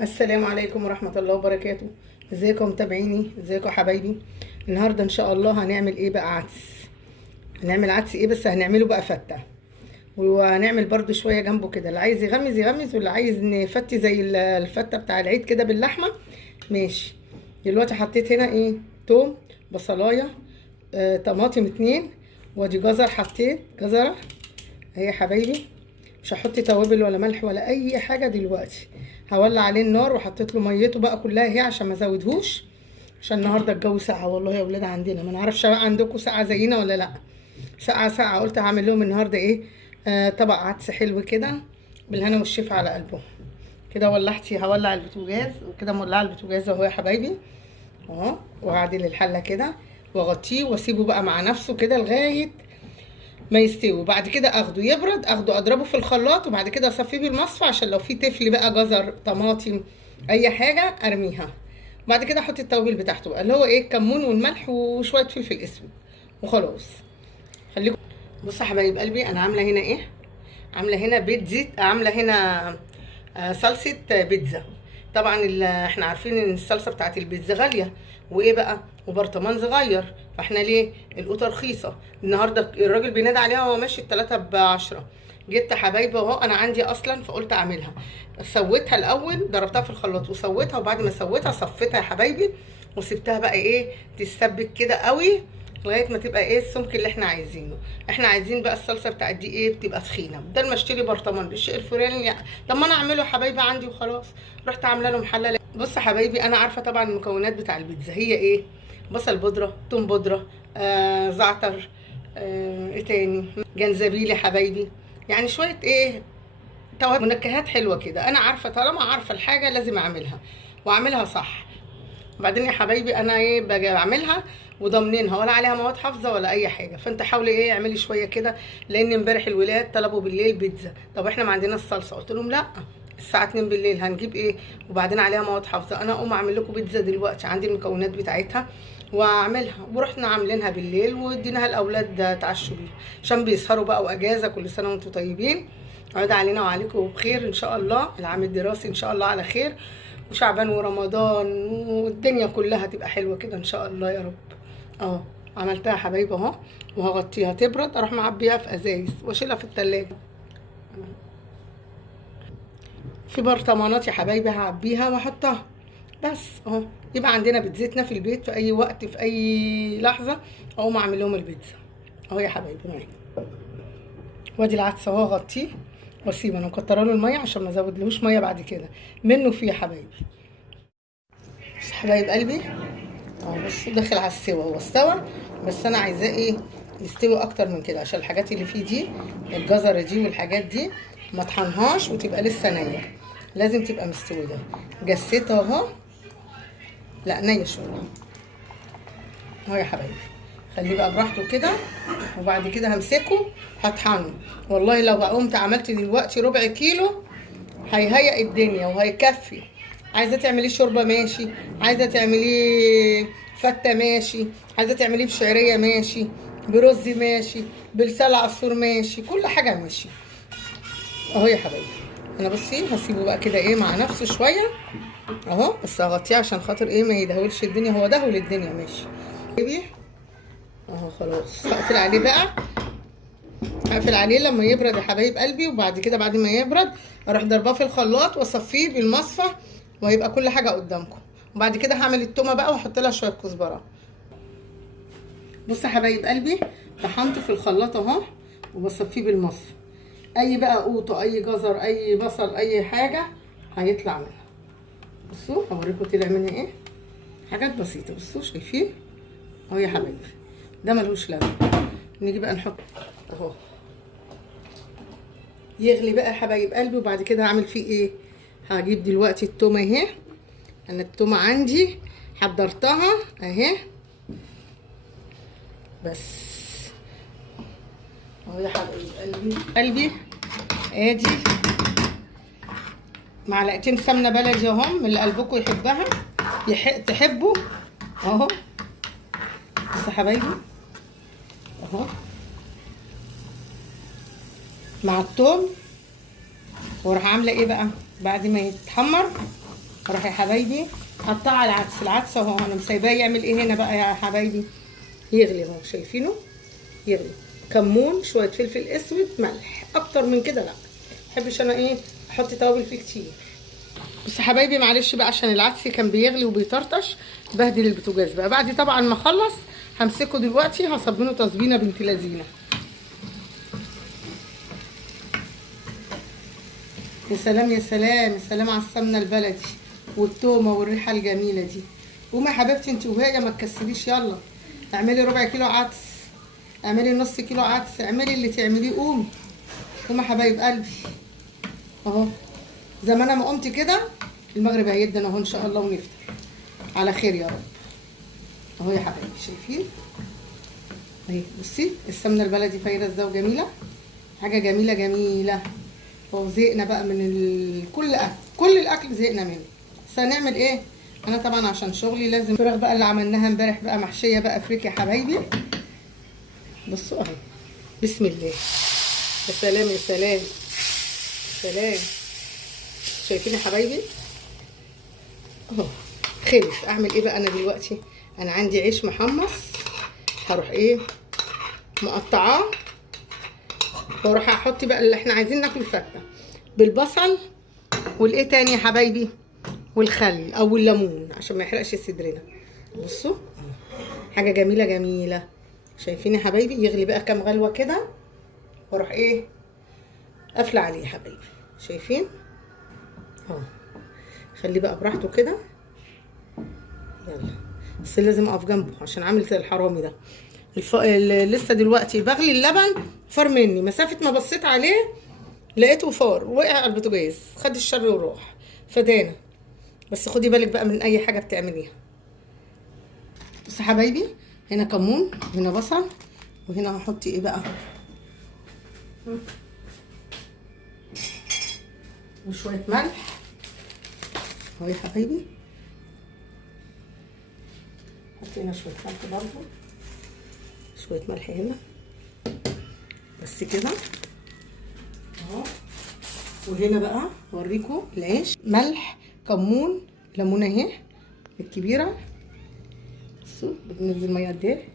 السلام عليكم ورحمة الله وبركاته. ازيكم متابعيني، ازيكم حبايبي. النهاردة ان شاء الله هنعمل ايه بقى؟ عدس. هنعمل عدس ايه بس هنعمله بقى فتة، وهنعمل برضو شوية جنبه كده، اللي عايز يغمز يغمز، واللي عايز نفتي زي الفتة بتاع العيد كده باللحمة ماشي. دلوقتي حطيت هنا ايه؟ توم، بصلاية، طماطم 2، وادي جزر، حطيت جزرة اهي يا حبايبي. مش هحط توابل ولا ملح ولا اي حاجه دلوقتي. هولع عليه النار وحطيت له ميته بقى كلها اهي عشان ما ازودهوش، عشان النهارده الجو ساقع والله يا ولاد عندنا. ما نعرفش بقى عندكم ساقعه زينا ولا لا. ساقعه ساقعه. قلت هعمل لهم النهارده ايه؟ طبق عدس حلو كده بالهنا والشفا على قلبهم. كده ولعتي، هولع البوتاجاز وكده مولعه البوتاجاز اهو يا حبايبي اهو. وهعدل الحله كده واغطيه واسيبه بقى مع نفسه كده لغايه ما يستوي. بعد كده اخده يبرد، اخده اضربه في الخلاط، وبعد كده اصفيه بالمصفى عشان لو في تفل بقى جزر طماطم اي حاجه ارميها. بعد كده احط التوابل بتاعته بقى اللي هو ايه؟ الكمون والملح وشويه فلفل اسود وخلاص. خليكم. بصوا يا حبايب قلبي، انا عامله هنا ايه؟ عامله هنا بيتزا، عامله هنا صلصه بيتزا. طبعا احنا عارفين ان الصلصه بتاعت البيتزا غاليه، وايه بقى، وبرطمان صغير، فاحنا ليه؟ القوطه رخيصه. النهارده الراجل بينادى عليها وهو ماشي ب3. جبت يا حبايبي اهو، انا عندي اصلا فقلت اعملها. سويتها الاول، ضربتها في الخلاط وسويتها، وبعد ما سويتها صفيتها يا حبايبي، وسبتها بقى ايه؟ تتسبك كده قوي لغايه ما تبقى ايه؟ السمك اللي احنا عايزينه. احنا عايزين بقى الصلصه بتاعت دي ايه؟ بتبقى تخينه، بدل ما اشتري برطمان بالشيء الفلاني يعني. طب ما انا اعمله يا حبايبي عندي وخلاص. رحت عامله له محلى. بص يا حبايبي، انا عارفه طبعا المكونات بتاع البيتزا هي ايه؟ بصل بودره، توم بودره، زعتر، ايه تاني؟ جنزبيل يا حبايبي. يعني شويه ايه؟ توابل منكهات حلوه كده. انا عارفه، طالما عارفه الحاجه لازم اعملها واعملها صح. وبعدين يا حبايبي انا ايه؟ باجي اعملها وضامنينها، ولا عليها مواد حافظه ولا اي حاجه. فانت حاولي ايه؟ اعملي شويه كده، لان امبارح الولاد طلبوا بالليل بيتزا. طب احنا ما عندناش صلصه. قلت لهم لا، الساعه 2 بالليل هنجيب ايه؟ وبعدين عليها مواد حافظه. انا اقوم اعمل لكم بيتزا دلوقتي، عندي المكونات بتاعتها واعملها. ورحنا عاملينها بالليل واديناها الاولاد تعشوا بيها عشان بيسهروا بقى، واجازه. كل سنه وانتم طيبين، عود علينا وعليكم بخير ان شاء الله. العام الدراسي ان شاء الله على خير، وشعبان ورمضان والدنيا كلها تبقى حلوه كده ان شاء الله يا رب. اهو عملتها يا حبايبي اهو، وهغطيها تبرد، اروح معبيها في ازايز واشيلها في التلاجة في برطمانات يا حبايبي. هعبيها واحطها بس اهو. يبقى عندنا بيتزتنا في البيت في اي وقت في اي لحظه اقوم اعمل لهم البيتزا اهو يا حبايبي معايا. وادي العدس اهو، اغطيه واسيبه. انا مكتره له الميه عشان ما ازودلهوش ميه بعد كده منه فيه يا حبايبي. بس حبايب قلبي اهو، بصوا داخل على السوا. هو استوى بس انا عايزاه ايه؟ يستوي اكتر من كده، عشان الحاجات اللي فيه دي، الجزره دي والحاجات دي، ما طحنهاش وتبقى لسه نيه. لازم تبقى مستويه. جسيتها اهو، لا نيه شويه اهو يا حبايبي. خليه بقى براحته كده، وبعد كده همسكه هطحنه. والله لو قمت عملت دلوقتي ربع كيلو هيهيئ الدنيا وهيكفي. عايزه تعمليه شوربه ماشي، عايزه تعمليه فته ماشي، عايزه تعمليه بشعريه ماشي، برز ماشي، بلسان عصفور ماشي، كل حاجه ماشي اهو يا حبايبي. انا بصي هسيبه بقى كده ايه مع نفسه شويه اهو، بس هغطيه عشان خاطر ايه؟ ما يدهولش الدنيا. هو دهول الدنيا ماشي حبيبي اهو. خلاص هقفل عليه بقى، هقفل عليه لما يبرد يا حبايب قلبي. وبعد كده بعد ما يبرد اروح ضرباه في الخلاط واصفيه بالمصفى، وهيبقى كل حاجه قدامكم. وبعد كده هعمل التومه بقى واحط لها شويه كزبره. بصوا يا حبايب قلبي، طحنته في الخلاط اهو وبصفيه بالمصفى. اي بقى قوطه، اي جزر، اي بصل، اي حاجه هيطلع منها. بصوا اوريكم طلع منها ايه. حاجات بسيطه. بصوا شايفين اهو يا حبايبي، ده ملوش لازمه. نيجي بقى نحط اهو يغلي بقى يا حبايب قلبي. وبعد كده هعمل فيه ايه؟ هجيب دلوقتي التومه اهي. انا التومه عندي حضرتها اهي بس اهو يا حبايب قلبي. ادي معلقتين سمنه بلدي اهم من اللي قلبكم يحبها تحبوا اهو. بس يا حبايبي اهو مع التوم. واروح عامله ايه بقى بعد ما يتحمر؟ اروح يا حبايبي حطاه على العدس اهو. انا مسايباه يعمل ايه هنا بقى يا حبايبي؟ يغلي اهو، شايفينه؟ يغلي. كمون، شويه فلفل اسود، ملح، اكتر من كده لا. محبش انا ايه احط توابل فيه كتير. بس يا حبايبي معلش بقى عشان العدس كان بيغلي وبيطرطش بهدل البوتاجاز بقى. بعد طبعا ما اخلص همسكه دلوقتي هصبنه تصبينه بنت لذينه. يا سلام يا سلام يا سلام على السمنه البلدي والتومه والريحه الجميله دي. قومي يا حبيبتي انت وهي ما تكسليش، يلا اعملي ربع كيلو عدس، اعملي نص كيلو عدس، اعملي اللي تعمليه. قومي قومي يا حبايب قلبي اهو. زي ما انا ما قمت كده المغرب هيدنا اهو ان شاء الله ونفطر على خير يا رب. اهو يا حبايبي شايفين اهي، بصي السمنه البلدي فايره ازاي وجميله، حاجه جميله جميله. وزهقنا بقى من كل الاكل زهقنا منه. بس هنعمل ايه؟ انا طبعا عشان شغلي لازم. الفراخ بقى اللي عملناها امبارح بقى محشيه بقى فريك يا حبايبي. بصوا اهو، بسم الله. يا سلام يا سلام سلام. شايفين يا حبايبي اهو خلص. اعمل ايه بقى انا دلوقتي؟ انا عندي عيش محمص هروح ايه مقطعاه، واروح احط بقى اللي احنا عايزين ناكل فته بالبصل والايه تاني يا حبايبي والخل او الليمون عشان ما يحرقش صدرنا. بصوا حاجه جميله جميله. شايفين يا حبايبي؟ يغلي بقى كام غلوه كده واروح ايه قافله عليه يا حبايبي. شايفين اهو؟ خليه بقى براحته كده. يلا بس لازم اقف جنبه عشان عامل زي الحرامي ده. لسه دلوقتي بغلي اللبن فار مني، مسافه ما بصيت عليه لقيته فار وقع على البوتاجاز، خد الشر وراح فدانا. بس خدي بالك بقى من اي حاجه بتعمليها. بصوا يا حبايبي هنا كمون، هنا بصل، وهنا هحط ايه بقى وشويه ملح اهو يا حبايبي. حط هنا شويه ملح برضه، شويه ملح هنا بس كده اهو. وهنا بقى اوريكم العيش، ملح، كمون، ليمونه اهي الكبيره. بصوا بتنزل ميه قد ايه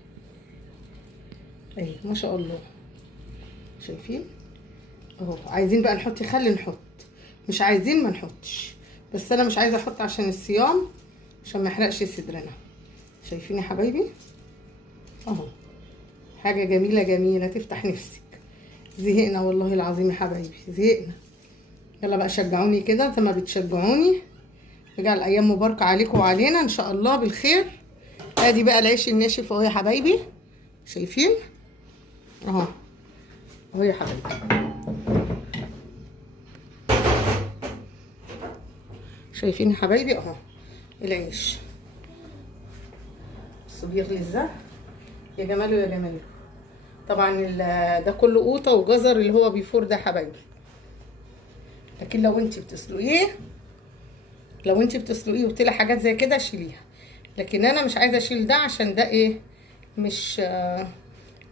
اهي ما شاء الله. شايفين اهو؟ عايزين بقى نحط خل نحط، مش عايزين ما نحطش. بس انا مش عايزه احط عشان الصيام عشان ما يحرقش صدرنا. شايفين يا حبايبي اهو؟ حاجه جميله جميله تفتح نفسك. زهقنا والله العظيم يا حبايبي زهقنا. يلا بقى شجعوني كده زي ما بتشجعوني. يجعل ايام مباركه عليكم وعلينا ان شاء الله بالخير. ادي بقى العيش الناشف اهو يا حبايبي. شايفين اهو؟ اهو يا حبايبي شايفين يا حبايبي اهو العيش. بصوا بيغلي ازاي يا جماله يا جماله. طبعا ده كله قوطه وجزر اللي هو بيفور ده يا حبايبي. لكن لو انت بتسلقيه وبتلاقي حاجات زي كده شيليها. لكن انا مش عايزه اشيل ده عشان ده ايه مش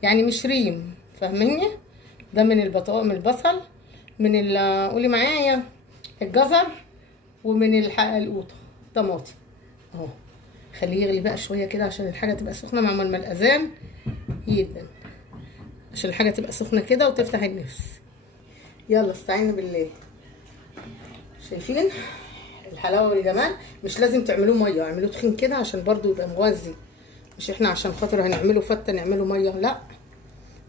يعني مش ريم، فاهميني؟ ده من من البصل، من قولي معايا الجزر، ومن القوطه طماطم اهو. خليه يغلي بقى شويه كده عشان الحاجه تبقى سخنه مع ما الاذان يدن، عشان الحاجه تبقى سخنه كده وتفتح النفس. يلا استعينوا بالله. شايفين الحلاوه والجمال؟ مش لازم تعملوه ميه، اعملوه تخين كده عشان برضو يبقى مغذي. مش احنا عشان خاطر هنعمله فته نعمله ميه، لا.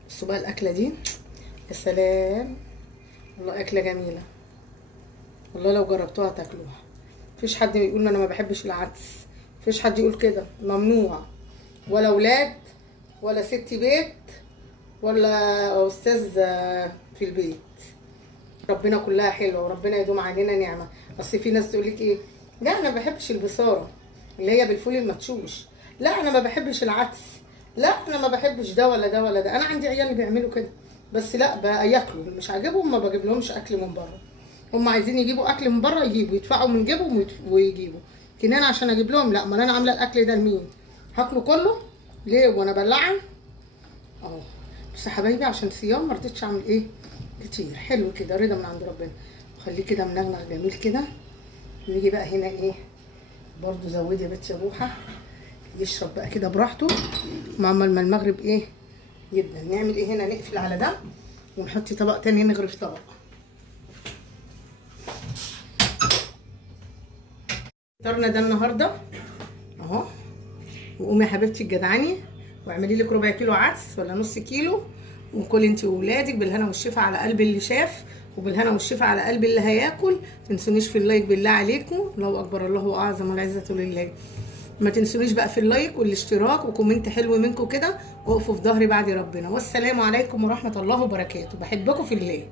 بصوا بقى الاكله دي يا سلام والله، اكله جميله والله. لو جربتوها تاكلوها. مفيش حد يقول انا ما بحبش العدس، مفيش حد يقول كده، ممنوع. ولا اولاد ولا ست بيت ولا استاذ في البيت. ربنا كلها حلوه وربنا يدوم علينا نعمه. اصل في ناس تقول لك ايه، لا انا ما بحبش البصاره اللي هي بالفول المدشوش، لا انا ما بحبش العدس، لا انا ما بحبش ده ولا ده ولا ده. انا عندي عيال بيعملوا كده بس لا بقى ياكلوا، مش عاجبهم ما بجيب لهمش اكل من بره. هم عايزين يجيبوا اكل من بره يجيبوا، يدفعوا من جيبهم ويجيبوا. لكن انا عشان اجيب لهم لا، ما انا عامله الاكل ده لمين؟ هاكله كله ليه وانا بلعه اهو. بس يا حبايبي عشان صيام ما رضيتش اعمل ايه كتير. حلو كده رضا من عند ربنا. وخليه كده منغنغ جميل كده نيجي بقى هنا ايه برضو زودي يا بنتي بوحه يشرب بقى كده براحته معمل ما المغرب ايه جدا. نعمل ايه هنا؟ نقفل على ده ونحط طبق تاني نغرف طبق. فطرنا ده النهارده اهو. وقومي يا حبيبتي الجدعاني واعملي لك ربع كيلو عدس ولا نص كيلو وكلي انت واولادك بالهنا والشفا على قلب اللي شاف وبالهنا والشفا على قلب اللي هياكل. تنسونيش في اللايك بالله عليكم. الله اكبر الله اعظم والعزه لله. ما تنسونيش بقى في اللايك والاشتراك وكومنت حلو منكم كده. وقفوا في ظهري بعد ربنا. والسلام عليكم ورحمه الله وبركاته. بحبكم في الله.